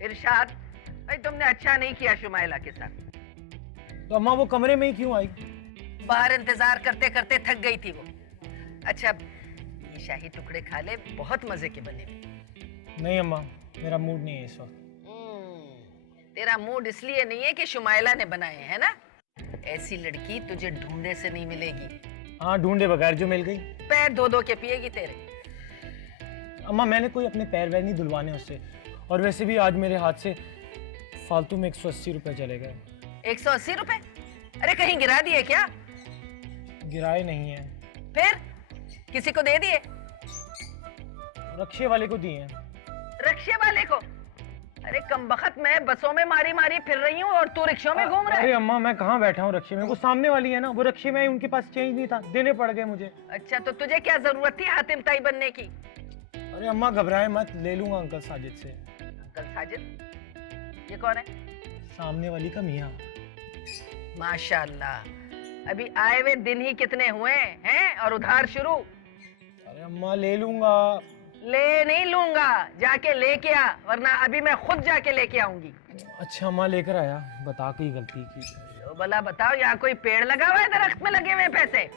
इरशाद, भाई तुमने अच्छा नहीं किया शुमाइला के साथ। तो अम्मा वो कमरे में ही क्यों आई? बाहर इंतजार करते करते थक गई थी वो। अच्छा ये शाही टुकड़े खा ले, बहुत मजे के बने हुए। नहीं अम्मा, मेरा मूड नहीं है इस वक्त। तेरा मूड इसलिए नहीं है कि शुमाइला ने बनाए है ना। ऐसी लड़की तुझे ढूंढने से नहीं मिलेगी। हाँ, ढूंढे बगैर जो मिल गई। पैर धो धो के पिएगी तेरे। अम्मा मैंने कोई अपने पैर वैर नहीं धुलवाने उससे, और वैसे भी आज मेरे हाथ से फालतू में 180 रुपए चले गए। 180 रुपए? अरे कहीं गिरा दिए क्या? गिराए नहीं है। फिर किसी को दे दिए? रक्षे वाले को दिए हैं। रक्षे वाले को? अरे कमबख्त, मैं बसों में मारी मारी फिर रही हूँ और तू रिक्शों में घूम रहा है। अरे अम्मा मैं कहाँ बैठा हूँ रक्षे में, वो सामने वाली है ना, वो रक्षे में, उनके पास चेंज नहीं था, देने पड़ गए मुझे। अच्छा तो तुझे क्या जरूरत थी हातिम ताई बनने की? अरे अम्मा घबराए मत, ले लूंगा अंकल साजिद से। अंकल साजिद? ये कौन है? सामने वाली का मियाँ। माशाल्लाह, अभी आए हुए दिन ही कितने हुए हैं और उधार शुरू। अरे अम्मा ले लूंगा। ले नहीं लूंगा, जाके लेके आ, वरना अभी मैं खुद जाके लेके आऊंगी। अच्छा अम्मा लेकर आया, बता के ही गलती की। तो भला बताओ, यहाँ कोई पेड़ लगा हुआ है दरख्त में लगे हुए पैसे?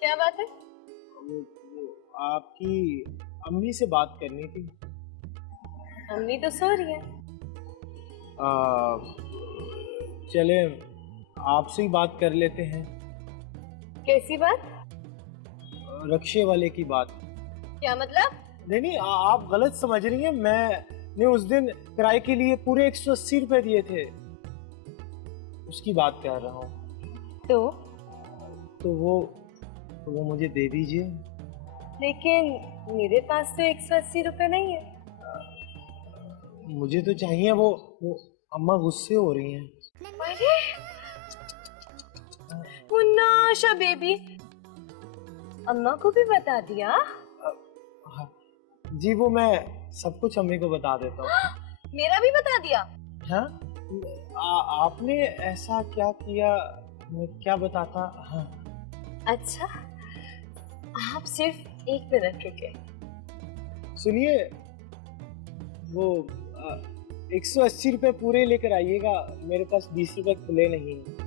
क्या बात है? आपकी अम्मी से बात करनी थी। अम्मी तो सो रही है। चले आपसे ही बात कर लेते हैं। कैसी बात? रक्षे वाले की बात। क्या मतलब? नहीं नहीं, आप गलत समझ रही हैं। मैंने उस दिन किराए के लिए पूरे 180 रुपए दिए थे, उसकी बात कर रहा हूँ। तो वो मुझे दे दीजिए। लेकिन मेरे पास तो 180 रुपए नहीं है। मुझे तो चाहिए। वो अम्मा गुस्से हो रही हैं। अरे मुन्ना आशा बेबी, अम्मा को भी बता दिया? जी वो मैं सब कुछ अम्मी को बता देता हूँ। मेरा भी बता दिया? हाँ, आपने ऐसा क्या किया, मैं क्या बताता। हाँ। अच्छा, आप सिर्फ 1 मिनट रुके। सुनिए, वो 180 रुपए पूरे लेकर आइएगा, मेरे पास 20 रुपए खुले नहीं हैं।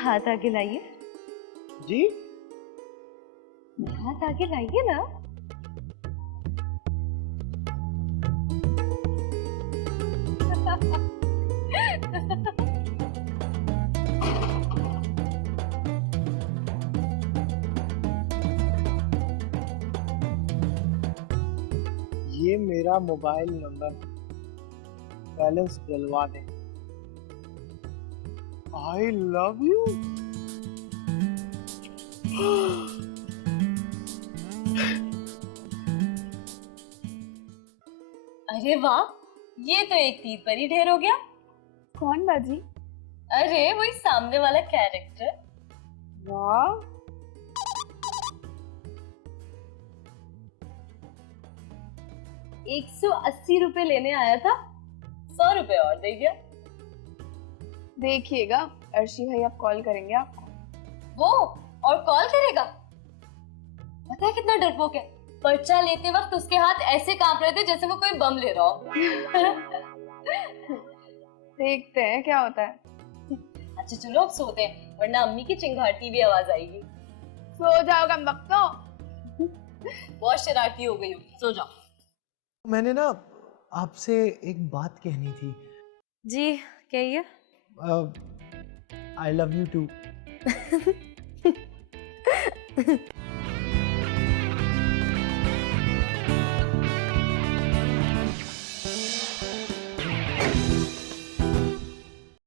हाथ आगे लाइए। जी हाथ आगे लाइए ना। ये मेरा मोबाइल नंबर, बैलेंस डलवा दें। आई लव यू। अरे वाह, ये तो एक तीर पर ही ढेर हो गया। कौन बाजी? अरे वही सामने वाला कैरेक्टर। वाह, 180 रुपए लेने आया था, 100 रुपए और दे गया। देखिएगा अर्शी भाई आप कॉल करेंगे आपको। वो और कॉल करेगा? पता है कितना डरपोक है। पर्चा लेते वक्त उसके हाथ ऐसे कांप रहे थे जैसे वो कोई बम ले रहा हो। देखते हैं क्या होता है। अच्छा चलो अब सोते हैं, वरना अम्मी की चिंगारती भी आवाज आएगी। सो जाओ कम वक्तो। बहुत शरारती हो गई हो, सो जाओ। मैंने ना आपसे एक बात कहनी थी। जी कहिए। I love you to.